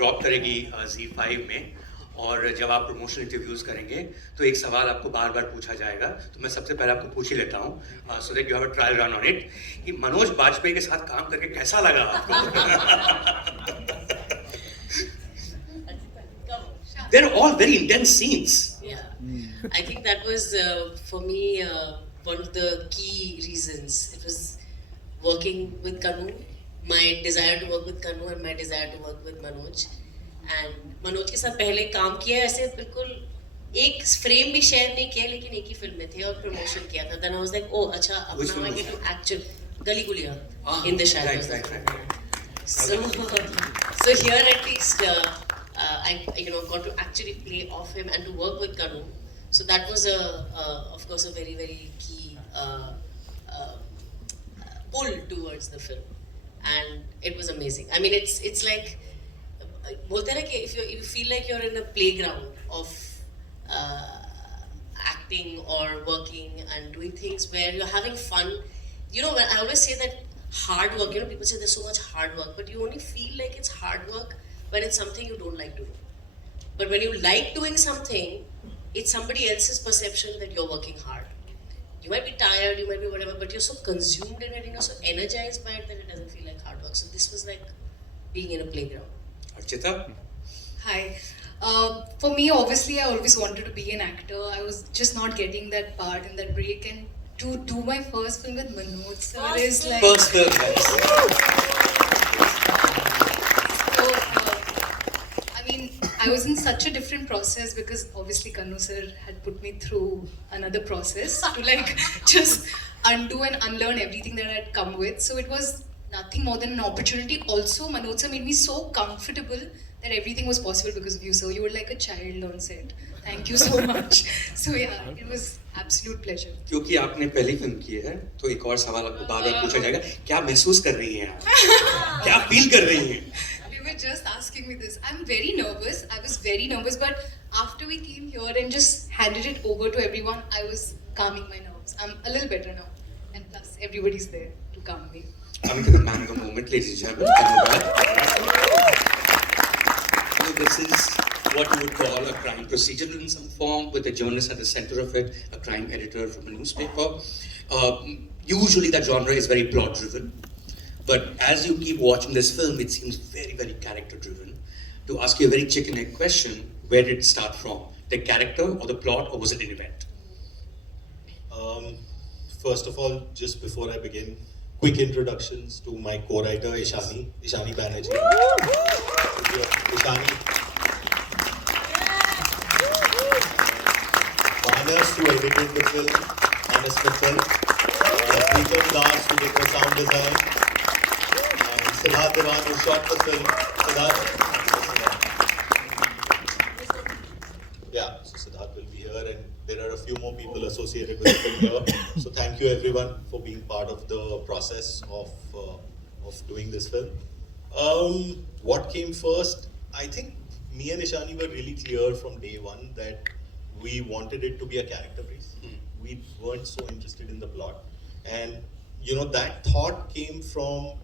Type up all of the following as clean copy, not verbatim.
Drop करेगी Z5 में, और जब आप प्रमोशनल इंटरव्यूज करेंगे तो एक सवाल आपको बार बार पूछा जाएगा, तो मैं सबसे पहले आपको पूछ ही लेता हूँ so that you have a trial run on it, कि मनोज बाजपेयी के साथ काम करके कैसा लगा आपको? They're all very intense scenes. Yeah, I think that was for me one of the key reasons. It was working with Kanu, my desire to work with Kanu and my desire to work with Manoj. And Manoj के साथ पहले काम किया है, ऐसे बिल्कुल एक frame भी शेयर नहीं किया, लेकिन एक ही फिल्म में थे और प्रमोशन किया था. Then I was like, oh अच्छा, अब now I get to actual गली Gulia in the shadows. Right. So here at least I got to actually play off him and to work with Kanu. So that was of course a very very key pull towards the film, and it was amazing. I mean, it's like बोलते हैं ना कि if you feel like you're in a playground of acting or working and doing things where you're having fun. You know, I always say that hard work, you know, people say there's so much hard work, but you only feel like it's hard work when it's something you don't like to do. But when you like doing something, it's somebody else's perception that you're working hard. You might be tired, you might be whatever, but you're so consumed in it and you're so energized by it that it doesn't feel like hard work. So this was like being in a playground. Arrchita? Hi. For me, obviously, I always wanted to be an actor. I was just not getting that part in that break, and to do my first film with Manoj sir is like... First film, guys. So, I mean, I was in such a different process because obviously Kanu sir had put me through another process to like just undo and unlearn everything that I'd come with. So it was nothing more than an opportunity. Also, Manoj sir made me so comfortable that everything was possible because of you, sir. You were like a child on set. Thank you so much. So yeah, it was absolute pleasure. क्योंकि आपने पहली film की है, तो एक और सवाल आपको बार-बार पूछा जाएगा, क्या महसूस कर रही हैं आप? क्या फील कर रही हैं? You were just asking me this. I'm very nervous. I was very nervous, but after we came here and just handed it over to everyone, I was calming my nerves. I'm a little better now, and plus everybody's there to calm me. Coming to the man of the moment, ladies and gentlemen, Kanu Behl. So this is what you would call a crime procedural in some form, with a journalist at the center of it, a crime editor from a newspaper. Usually that genre is very plot-driven, but as you keep watching this film, it seems very, very character-driven. To ask you a very chicken-egg question, where did it start from? The character or the plot, or was it an event? First of all, just before I begin, quick introductions to my co-writer Ishani Banerjee. Ishani. Manas, who edited the film, Manas Mittal. Preetham Das, who did the sound design. And Siddharth Devan, who shot the film. Yeah, so Siddharth will be here, and there are a few more people associated with the film here. So thank you everyone for being part of the process of doing this film. What came first? I think me and Ishani were really clear from day one that we wanted it to be a character piece. We weren't so interested in the plot, and you know, that thought came from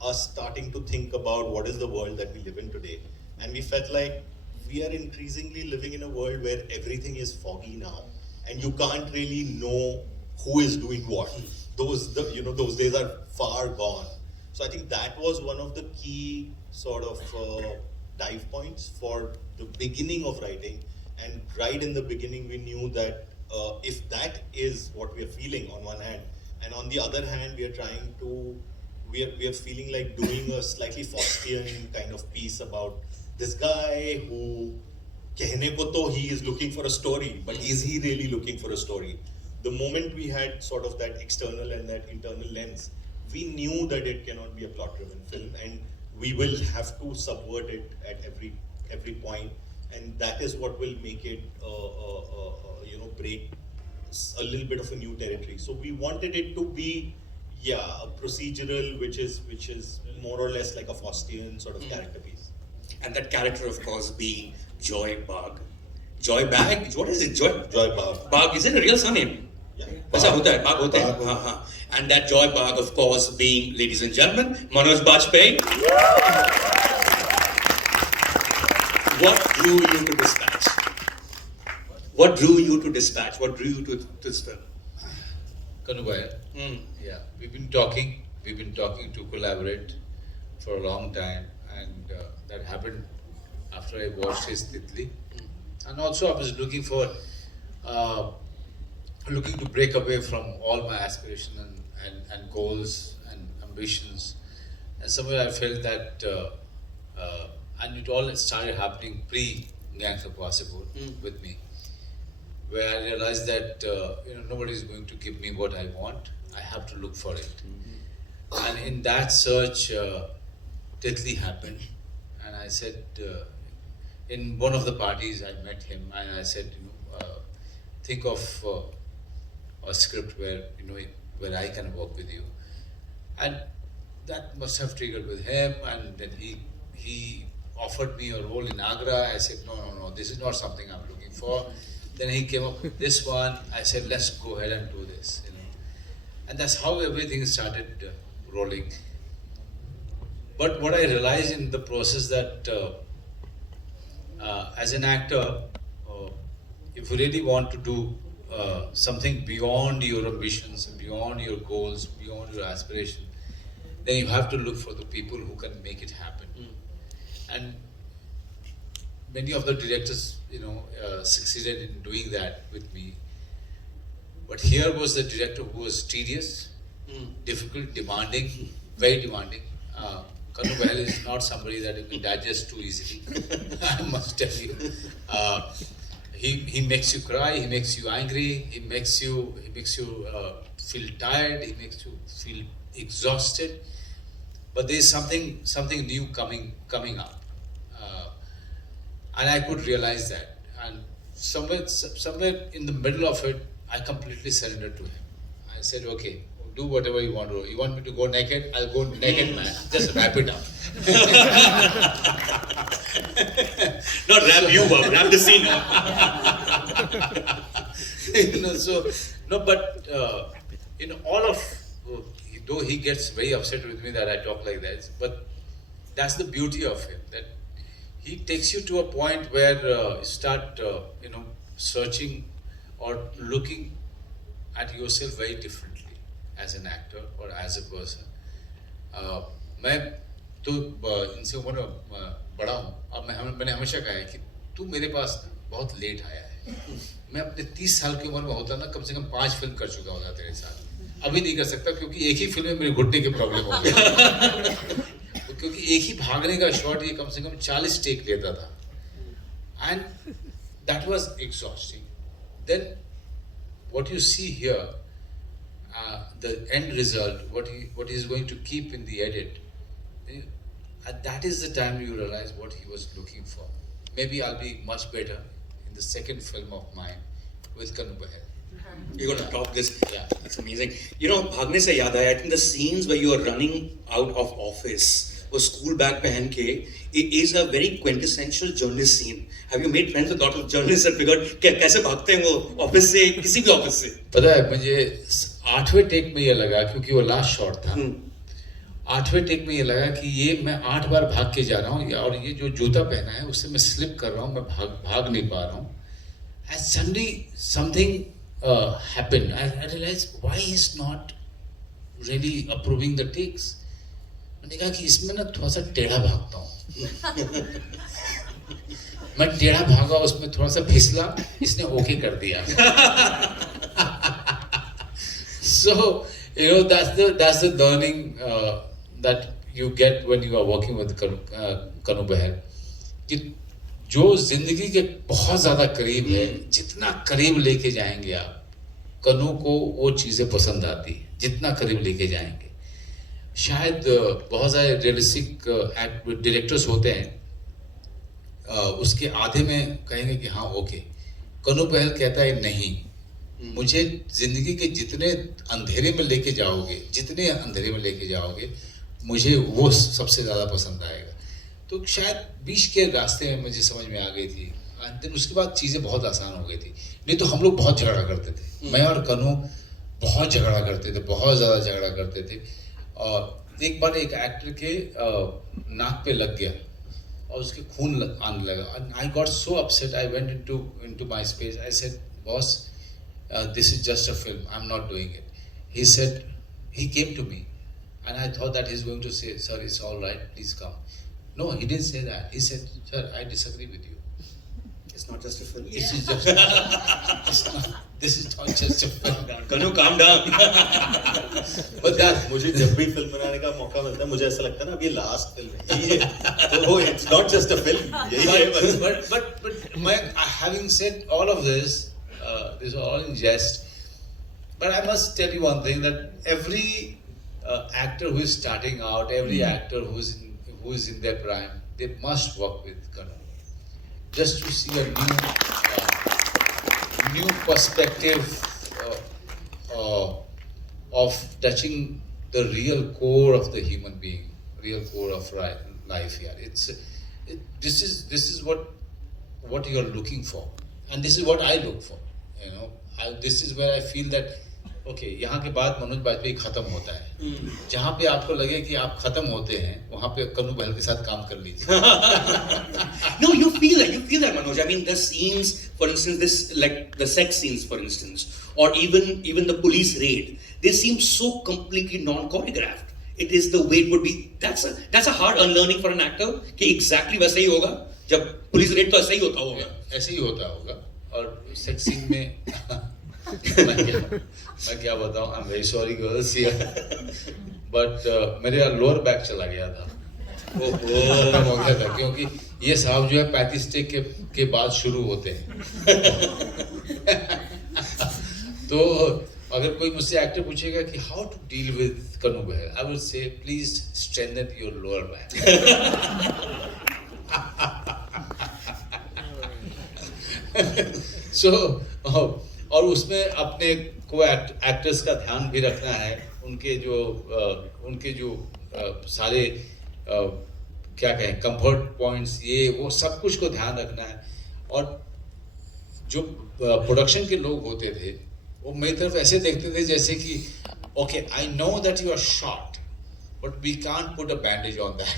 us starting to think about what is the world that we live in today, and we felt like we are increasingly living in a world where everything is foggy now, and you can't really know who is doing what. Those days are far gone. So I think that was one of the key sort of dive points for the beginning of writing. And right in the beginning, we knew that if that is what we are feeling on one hand, and on the other hand, we are feeling like doing a slightly Faustian kind of piece about this guy who, कहने को तो he is looking for a story, but is he really looking for a story? The moment we had sort of that external and that internal lens, we knew that it cannot be a plot-driven film, and we will have to subvert it at every point, and that is what will make it, break a little bit of a new territory. So we wanted it to be, a procedural, which is more or less like a Faustian sort of character piece. And that character, of course, being Joy Bag. Joy Bag? What is it? Joy Bag. Bag, is it a real surname? Yeah. ऐसा होता है, Bag होता है. हाँ. And that Joy Bag, of course, being, ladies and gentlemen, Manoj Bajpayee. What drew you to Dispatch? What drew you to Dispatch? What drew you to this film? Kanu Behl. Yeah, we've been talking to collaborate for a long time, and that happened after I watched his Titli. And also I was looking to break away from all my aspirations and goals and ambitions. And somewhere I felt that, and it all started happening pre-Gangs of Possible with me, where I realized that nobody is going to give me what I want. I have to look for it. And in that search, Titli happened, and I said, in one of the parties I met him, and I said, think of a script where I can work with you, and that must have triggered with him. And then he offered me a role in Agra. I said, no, this is not something I'm looking for. Then he came up with this one. I said, let's go ahead and do this. And that's how everything started rolling. But what I realized in the process that as an actor, if you really want to do something beyond your ambitions, beyond your goals, beyond your aspiration, then you have to look for the people who can make it happen. And many of the directors, succeeded in doing that with me. But here was the director who was tedious, difficult, demanding, very demanding. Kanu Behl is not somebody that you can digest too easily. I must tell you. He makes you cry. He makes you angry. He makes you feel tired. He makes you feel exhausted. But there is something new coming up, and I could realize that. And somewhere in the middle of it, I completely surrendered to him. I said, okay, do whatever you want to do. You want me to go naked? I'll go naked, man. Just wrap it up. Not wrap you up, wrap the scene up. Though he gets very upset with me that I talk like that, but that's the beauty of him, that he takes you to a point where you start, searching or looking at yourself very differently as an actor or as a person. मैं तो इनसे उम्र में बड़ा हूँ, अब मैंने हमेशा कहा है कि तू मेरे पास बहुत लेट आया है. मैं अपने 30 साल की उम्र में होता ना, कम से कम 5 फिल्म कर चुका होता तेरे साथ. अभी नहीं कर सकता क्योंकि एक ही फिल्म में मेरे घुटने की प्रॉब्लम हो गई. क्योंकि एक ही भागने का शॉट ये कम से कम 40 टेक लेता था. And that was exhausting. Then what you see here, the end result, what he is going to keep in the edit, that is the time you realize what he was looking for. Maybe I'll be much better in the second film of mine with Kanu Behl. You're gonna top this. Yeah. That's amazing. भागने से याद आया, I think the scenes where you are running out of office, वो school bag पहन के, it is a very quintessential journalist scene. Have you made friends with a lot of journalists and figured कैसे भागते हैं वो office से, किसी भी ऑफिस से? पता है मुझे 8वें टेक में ये लगा, क्योंकि वो लास्ट शॉट था. 8वें टेक में ये लगा कि ये मैं 8 बार भाग के जा रहा हूँ, और ये जो जूता पहना है उससे मैं स्लिप कर रहा हूँ, मैं भाग नहीं पा रहा हूँ. And suddenly something happened. I realized why he's not really approving the takes. मैंने कहा कि इसमें ना थोड़ा सा टेढ़ा भागता हूँ. मैं टेढ़ा भागा, उसमें थोड़ा सा फिसला, इसने ओके कर दिया. So that's the learning that you get when you are working with Kanu Behl, कि जो जिंदगी के बहुत ज़्यादा करीब है, जितना करीब लेके जाएंगे आप, कनु को वो चीज़ें पसंद आती है, जितना करीब लेके जाएंगे. शायद बहुत सारे रियलिस्टिक डायरेक्टर्स होते हैं, उसके आधे में कहेंगे कि हाँ ओके. कनु बेहल कहता है नहीं, मुझे जिंदगी के जितने अंधेरे में लेके जाओगे, मुझे वो सबसे ज़्यादा पसंद आएगा. तो शायद बीच के रास्ते में मुझे समझ में आ गई थी. दिन उसके बाद चीज़ें बहुत आसान हो गई थी. नहीं तो हम लोग बहुत झगड़ा करते थे. मैं और कनु बहुत झगड़ा करते थे, बहुत ज़्यादा झगड़ा करते थे. और एक बार एक एक्टर के नाक पे लग गया, और उसके खून आने लगा. And I got so upset. I went into my space. I said, boss, this is just a film. I'm not doing it. He said, he came to me, and I thought that he's going to say, sir, it's all right, please come. No, he didn't say that. He said, sir, I disagree with you. It's not just a film. This is just this is not just a film. Kanu, calm down. But that मुझे जब भी film बनाने का मौका मिलता है मुझे ऐसा लगता है ना अब ये लास्ट फिल्म है यही है तो it's not just a film यही है बस. but having said all of this, this is all in jest. But I must tell you one thing, that every actor who is starting out, every actor who is in their prime, they must work with Kanu, just to see a new perspective of touching the real core of the human being, real core of life here. This is what you are looking for, and this is what I look for. You know, this is where I feel that okay, यहाँ के बाद मनोज बाजपेयी खत्म होता है. जहाँ पे आपको लगे कि आप खत्म होते हैं, वहाँ पे कनु बहल के साथ काम कर लीजिए. No, you feel that, Manoj. I mean, the scenes, for instance, this like the sex scenes, for instance, or even the police raid, they seem so completely non-choreographed. It is the way it would be. That's a hard unlearning for an actor. कि exactly वैसा ही होगा. जब police red तो ऐसा ही होता होगा. ऐसे ही होता होगा. और सेक्स सीन में मैं क्या बताऊं, I am very sorry girls but मेरे लोअर बैक चला गया था. खत्म हो गया था क्योंकि ये साहब जो है 35 टेक के बाद शुरू होते हैं. तो अगर कोई मुझसे एक्टर पूछेगा कि how to deal with Kanu Bahl, I would say please strengthen your lower back. So और उसमें अपने को एक्टर्स का ध्यान भी रखना है, उनके जो सारे क्या कहें कंफर्ट पॉइंट्स, ये वो सब कुछ को ध्यान रखना है. और जो प्रोडक्शन के लोग होते थे वो मेरी तरफ ऐसे देखते थे जैसे कि okay, I know that you are short but we can't put a bandage on that.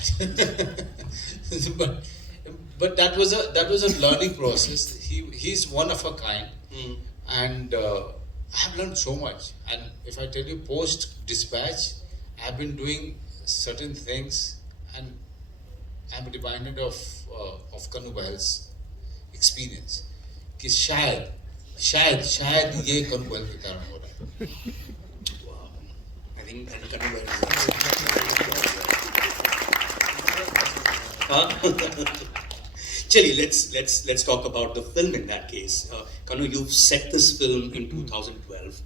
but that was a learning process. He's one of a kind. And I have learned so much. And if I tell you, post Dispatch, I have been doing certain things, and I'm reminded of Kanu Behl's experience. कि शायद ये कनु बहल के कारण हो रहा है. Wow. I think Kanu Behl. Chali, let's talk about the film in that case. Kanu, you've set this film in 2012,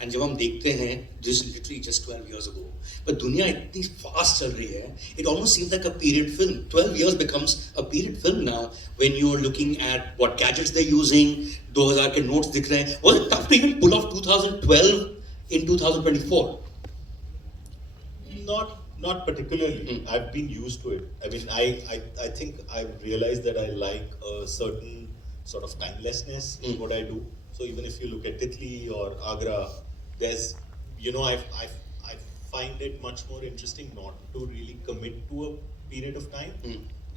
and जब हम देखते हैं, this is literally just 12 years ago. But दुनिया इतनी fast चल रही है, it almost seems like a period film. 12 years becomes a period film now when you're looking at what gadgets they're using. 2000 के notes दिख रहे हैं. Was it tough to even pull off 2012 in 2024? Not particularly. I've been used to it. I mean, I think I've realized that I like a certain sort of timelessness in what I do. So even if you look at Titli or Agra, there's, you know, I find it much more interesting not to really commit to a period of time.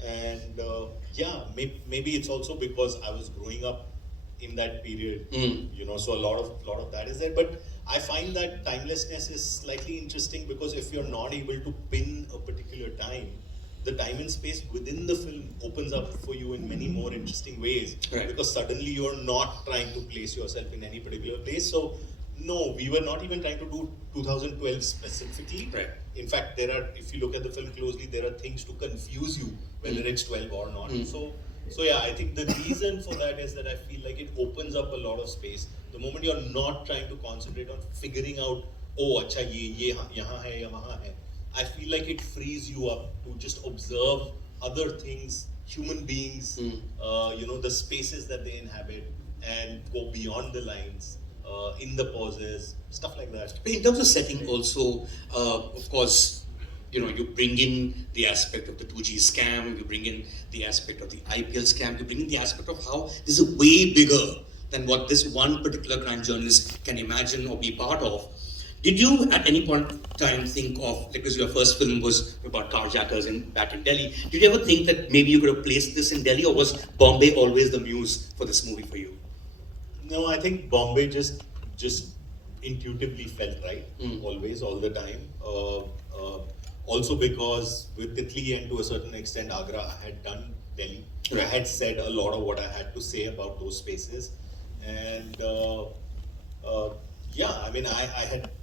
And yeah, maybe it's also because I was growing up in that period, you know, so a lot of that is there. But I find that timelessness is slightly interesting because if you're not able to pin a particular time, the time and space within the film opens up for you in many more interesting ways. Right. Because suddenly you're not trying to place yourself in any particular place. So no, we were not even trying to do 2012 specifically. Right. In fact, if you look at the film closely, there are things to confuse you whether it's 12 or not. So yeah, I think the reason for that is that I feel like it opens up a lot of space. The moment you're not trying to concentrate on figuring out, oh, acha ye yahan hai, wahan hai. I feel like it frees you up to just observe other things, human beings, you know, the spaces that they inhabit, and go beyond the lines, in the pauses, stuff like that. In terms of setting also, of course, you know, you bring in the aspect of the 2G scam, you bring in the aspect of the IPL scam, you bring in the aspect of how this is way bigger than what this one particular crime journalist can imagine or be part of. Did you at any point in time think of, because your first film was about carjackers back in Delhi, did you ever think that maybe you could have placed this in Delhi, or was Bombay always the muse for this movie for you? No, I think Bombay just intuitively felt right, always, all the time. Also because with Titli and to a certain extent Agra, I had done Delhi. I had said a lot of what I had to say about those spaces, and yeah, I mean, I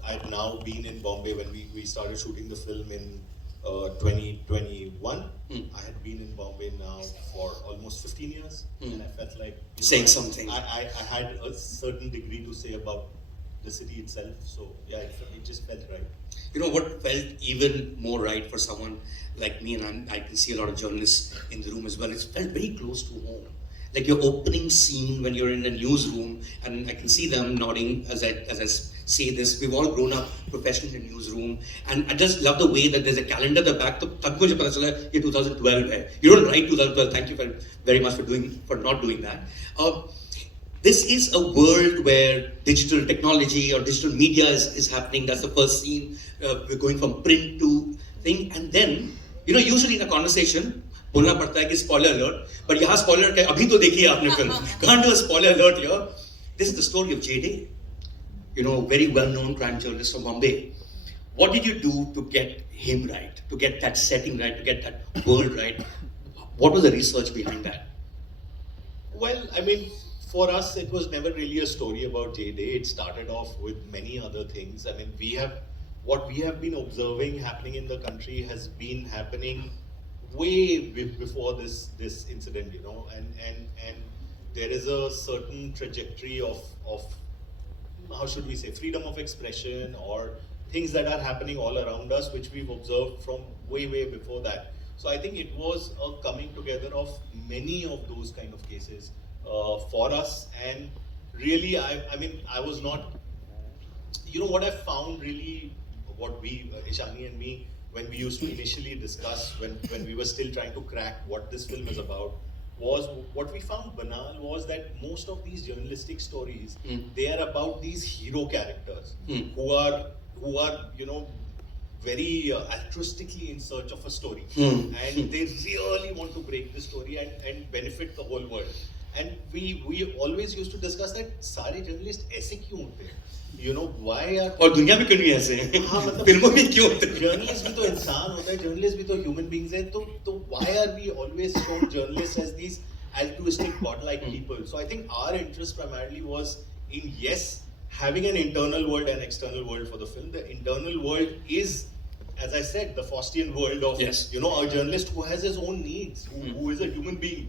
had now been in Bombay when we started shooting the film in 2021. I had been in Bombay now for almost 15 years, and I felt like Saying something. I had a certain degree to say about the city itself. So yeah, it just felt right. You know what felt even more right for someone like me, and I can see a lot of journalists in the room as well, it felt very close to home. Like your opening scene when you're in a newsroom, and I can see them nodding as I say this. We've all grown up professionally in a newsroom, and I just love the way that there's a calendar at the back. तो तब मुझे पता चला ये 2012 है. You don't write 2012. Thank you very much for not doing that. This is a world where digital technology or digital media is happening. That's the first scene. We're going from print to thing, and then usually in a conversation. बोलना पड़ता है कि spoiler alert, but यहाँ spoiler क्या अभी तो देखी है आपने film. Can't do a spoiler alert here. This is the story of J.D. Very well-known crime journalist from Bombay. What did you do to get him right, to get that setting right, to get that world right? What was the research behind that? Well, I mean, for us, it was never really a story about J-Day. It started off with many other things. I mean, what we have been observing happening in the country has been happening way before this incident, and there is a certain trajectory of how should we say, freedom of expression or things that are happening all around us, which we've observed from way before that. So I think it was a coming together of many of those kind of cases for us, and really, I mean, I was not, what I found really, what we, Ishani and me, when we used to initially discuss, when we were still trying to crack what this film is about, was what we found banal was that most of these journalistic stories, they are about these hero characters who are very altruistically in search of a story, and they really want to break the story and benefit the whole world. And we always used to discuss that सारे journalists ऐसे क्यों होते हैं? Why are और दुनिया में क्यों नहीं ऐसे हैं? हाँ, मतलब फिल्मों में क्यों होते हैं? Journalists भी तो इंसान होता है, journalists भी तो human beings हैं, तो why are we always shown journalists as these altruistic godlike people? So I think our interest primarily was in having an internal world and external world for the film. The internal world is, as I said, the Faustian world of a journalist who has his own needs, who is a human being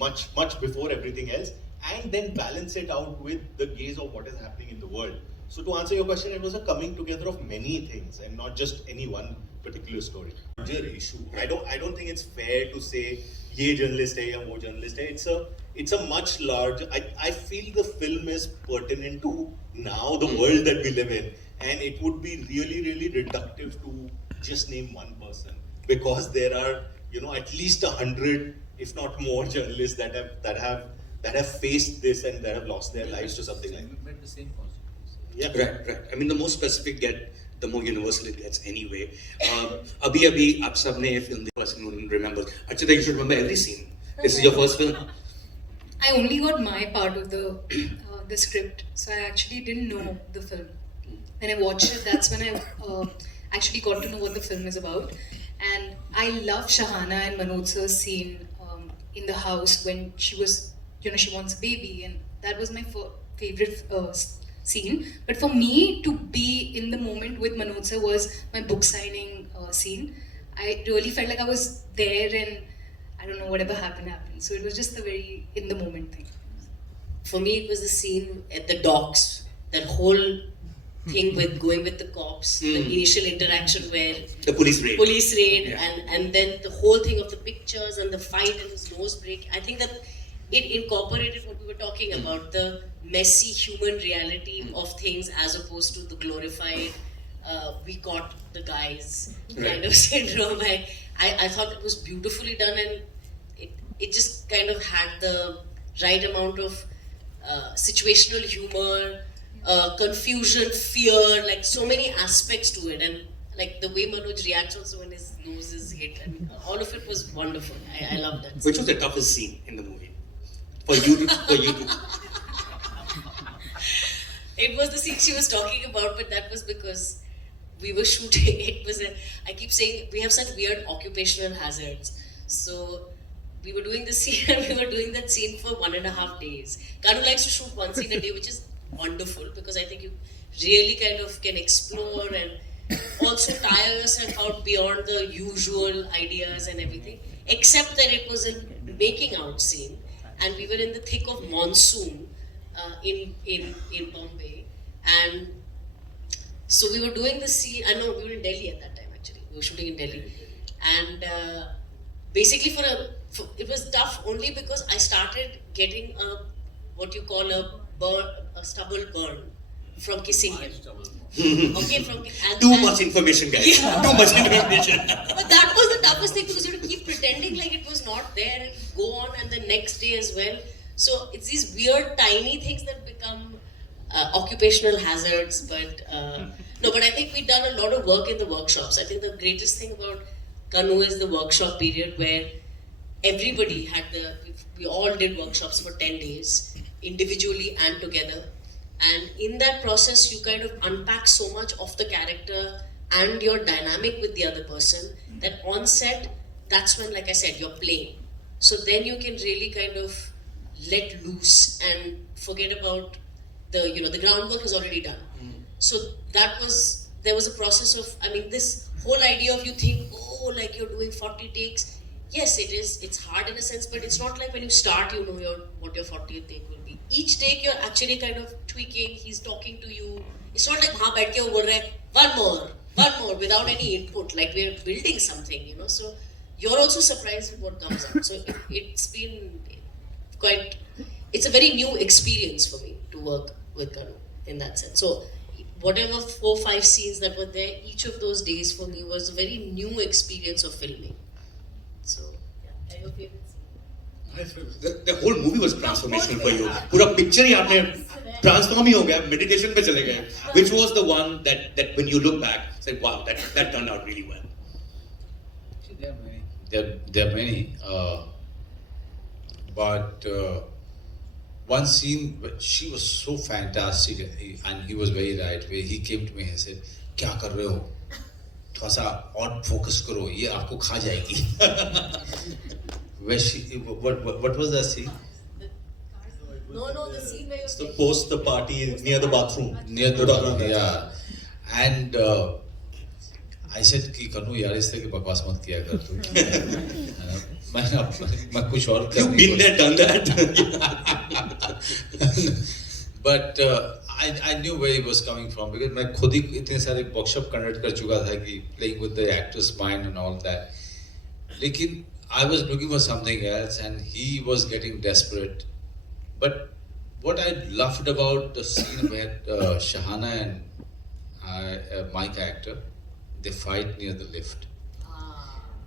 much before everything else, and then balance it out with the gaze of what is happening in the world. So to answer your question, it was a coming together of many things and not just any one particular story. Larger issue. I don't think it's fair to say ye journalist hai ya wo journalist hai. It's a much larger. I feel the film is pertinent to now the world that we live in, and it would be really reductive to just name one person, because there are at least 100, if not more, journalists that have faced this and that have lost their lives to something like that. But the same consequences. Yeah, right. I mean, the more specific get, the more universal it gets anyway. Abhi, aap sabne ye film, the person who remembers. Arrchita, you should remember every scene. This is your first film. I only got my part of the script, so I actually didn't know the film. When I watched it, that's when I actually got to know what the film is about. And I love Sahana and Manoj's scene in the house when she was, she wants a baby, and that was my favorite scene. But for me to be in the moment with Manoj was my book signing scene. I really felt like I was there, and I don't know, whatever happened. So it was just a very in the moment thing. For me, it was the scene at the docks. That whole thing with going with the cops, the initial interaction where the police raid, yeah. and then the whole thing of the pictures and the fight and his nose break. I think that it incorporated what we were talking about, the messy human reality of things as opposed to the glorified we caught the guys kind of syndrome. I thought it was beautifully done, and it just kind of had the right amount of situational humor, confusion, fear, like so many aspects to it, and like the way Manoj reacts also when his nose is hit, and all of it was wonderful. I love that. Which was the toughest scene in the movie? For you to It was the scene she was talking about, but that was because we were shooting. I keep saying we have such weird occupational hazards. So we were doing this scene and we were doing that scene for 1.5 days. Kanu likes to shoot one scene a day, which is wonderful because I think you really kind of can explore and also tire yourself out beyond the usual ideas and everything. Except that it was a making out scene and we were in the thick of monsoon in Bombay, and so we were doing the scene. I know we were in Delhi at that time. Actually, we were shooting in Delhi, and basically it was tough only because I started getting what you call a stubble burn from kissing him. Okay, too much information, guys. Yeah. Too much information. But that was the toughest thing because you had to keep pretending like it was not there and go on, and the next day as well. So it's these weird tiny things that become occupational hazards. But no, but I think we've done a lot of work in the workshops. I think the greatest thing about Kanu is the workshop period where everybody had we all did workshops for 10 days, individually and together. And in that process, you kind of unpack so much of the character and your dynamic with the other person that on set, that's when, like I said, you're playing. So then you can really kind of let loose and forget about the groundwork is already done. So there was a process of, this whole idea of you think, oh, like you're doing 40 takes. Yes, it is. It's hard in a sense, but it's not like when you start, you know what your 40th take will be. Each take, you're actually kind of tweaking. He's talking to you. It's not like, haan, baith ke wo bol rahe, one more, without any input. Like we're building something, So you're also surprised with what comes out. So it's been it's a very new experience for me to work with Kanu in that sense. So whatever 4-5 scenes that were there, each of those days for me was a very new experience of filming. So, yeah, I hope you have seen. The whole movie was transformational for you. पूरा picture ही आपने transform ही हो गया, meditation पे चले गए. Which was the one that when you look back, said, wow, that turned out really well. There are many. There are many. But one scene, she was so fantastic, and he was very right. Where he came to me and said, "क्या कर रहे हो? थोड़ा सा और focus करो, ये आपको खा जाएगी." Where what was that scene? No, the scene where you're So post the party near the bathroom. Near the bathroom, yeah. And I said कि कनु यार इस तरह की बकवास मत किया कर तू. मैं कुछ और You've been there, done that. But I knew where he was coming from because मैं खुद ही इतने सारे workshop conduct कर चुका था कि playing with the actor's mind and all that. लेकिन I was looking for something else and he was getting desperate. But what I loved about the scene where Sahana and my character, they fight near the lift.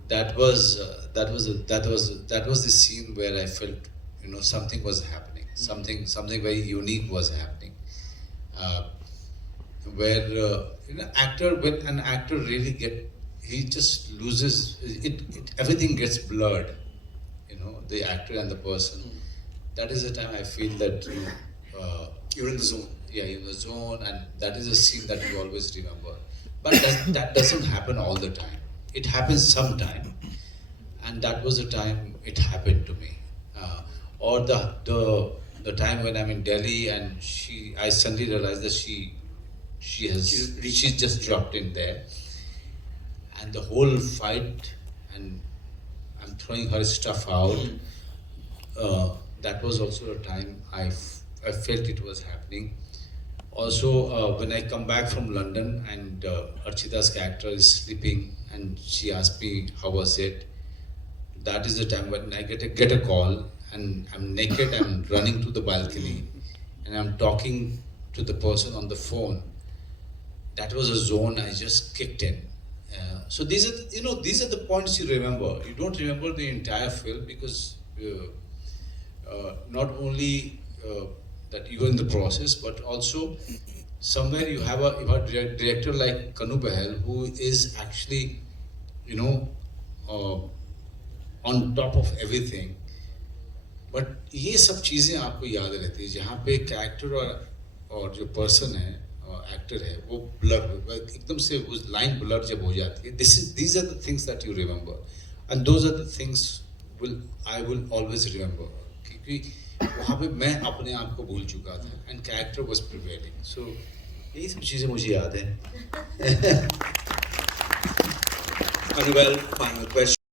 That was the scene where I felt something was happening, something very unique was happening. Where when an actor really he just loses it, everything gets blurred. The actor and the person. That is the time I feel that You're in the zone. Yeah, in the zone, and that is a scene that you always remember. But that doesn't happen all the time. It happens sometime, and that was the time it happened to me. Or the time when I'm in Delhi and I suddenly realized that she's just dropped in there, and the whole fight, and I'm throwing her stuff out. That was also a time I felt it was happening. Also, when I come back from London and Arrchita's character is sleeping and she asked me how was it, that is the time when I get a call and I'm naked, I'm running to the balcony and I'm talking to the person on the phone. That was a zone I just kicked in. So these are the points you remember. You don't remember the entire film because not only that you are in the process, but also somewhere you have a director like Kanu Behl, who is actually, you know, on top of everything. But ये सब चीज़ें आपको याद रहती है जहाँ पे character और जो पर्सन है एक्टर है वो ब्लर एकदम से वो लाइन ब्लर जब हो जाती है these are the things that you remember and those are the things I will always remember क्योंकि वहाँ पे मैं अपने आप को भूल चुका था एंड कैरेक्टर वाज प्रिवेलिंग सो यही सब चीज़ें मुझे याद है Kanu Behl, final question.